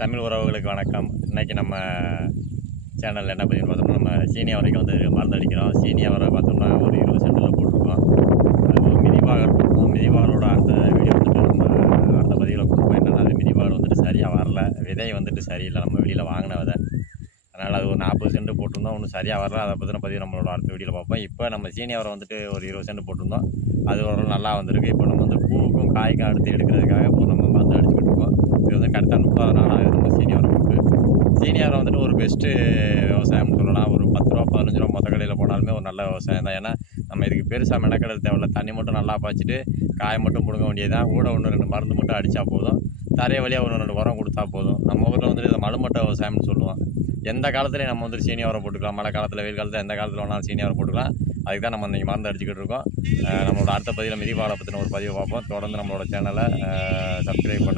தமிழ் உறவுகளுக்கு வணக்கம். இன்றைக்கி நம்ம சேனலில் என்ன பதிவுன்னு பார்த்தோம்னா, நம்ம சீனி அவரைக்கு வந்து மருந்து அடிக்கிறோம். சீனி அவரை பார்த்தோம்னா ஒரு 20 சென்டில் போட்டிருக்கோம். அது ஒரு மிதிபாகர் போட்டிருக்கோம். மிதிபாகரோட அடுத்த வீடியோ வந்துட்டு நம்ம அடுத்த பதிவில் கொடுப்போம். என்னென்னா, அது மிதிபாகர் வந்துட்டு சரியாக வரல, விதை வந்துட்டு சரியில்லை, நம்ம வெளியில் வாங்கின விதை. அதனால் அது ஒரு 40 சென்ட் போட்டிருந்தோம், ஒன்றும் சரியாக வரல. அதை பற்றின பதிவு நம்மளோட அடுத்த வீடியோவில் பார்ப்போம். இப்போ நம்ம சீனி அவரை வந்துட்டு ஒரு 20 சென்ட் போட்டிருந்தோம், அது ஓரளவு நல்லா வந்திருக்கு. இப்போ நம்ம வந்து பூவுக்கும் காய்க்கும் அடுத்து எடுக்கிறதுக்காக இப்போ நம்ம மருந்து அடிச்சுக்கிட்டு இருக்கோம். இது வந்து கரெக்டாக 30 நாள் ஆகுது நம்ம சீனி அவரை போட்டு. சீனி அவரை வந்துட்டு ஒரு பெஸ்ட்டு விவசாயம்னு சொல்லலாம். ஒரு 10 ரூபா 15 ரூபா மொத்த கடையில் போனாலுமே ஒரு நல்ல விவசாயம் தான். ஏன்னா நம்ம இதுக்கு பெருசாக மெனக்கெடுத்து தேவையில்ல. தண்ணி மட்டும் நல்லா பாய்ச்சிட்டு காயை மட்டும் பிடுங்க வேண்டியது தான். கூட 1-2 மருந்து மட்டும் அடித்தா போதும். தரை வழியாக 1-2 உரம் கொடுத்தா போதும். நம்ம ஊரில் வந்துட்டு இதை மழுமட்ட விவசாயம்னு சொல்லுவோம். எந்த காலத்துலையும் நம்ம வந்துட்டு சீனி அவரை போட்டுக்கலாம். மழை காலத்தில், வெயில் காலத்தில், எந்த காலத்தில் வேணாலும் சீனி அவரை போட்டுக்கலாம். அதுக்கு தான் நம்ம இன்றைக்கி மருந்து அடிச்சுக்கிட்டு இருக்கோம். நம்மளோட அடுத்த பதிவில் மிதிபாலை பற்றின ஒரு பதிவை பார்ப்போம். தொடர்ந்து நம்மளோட சேனலை சப்ஸ்கிரைப் பண்ணி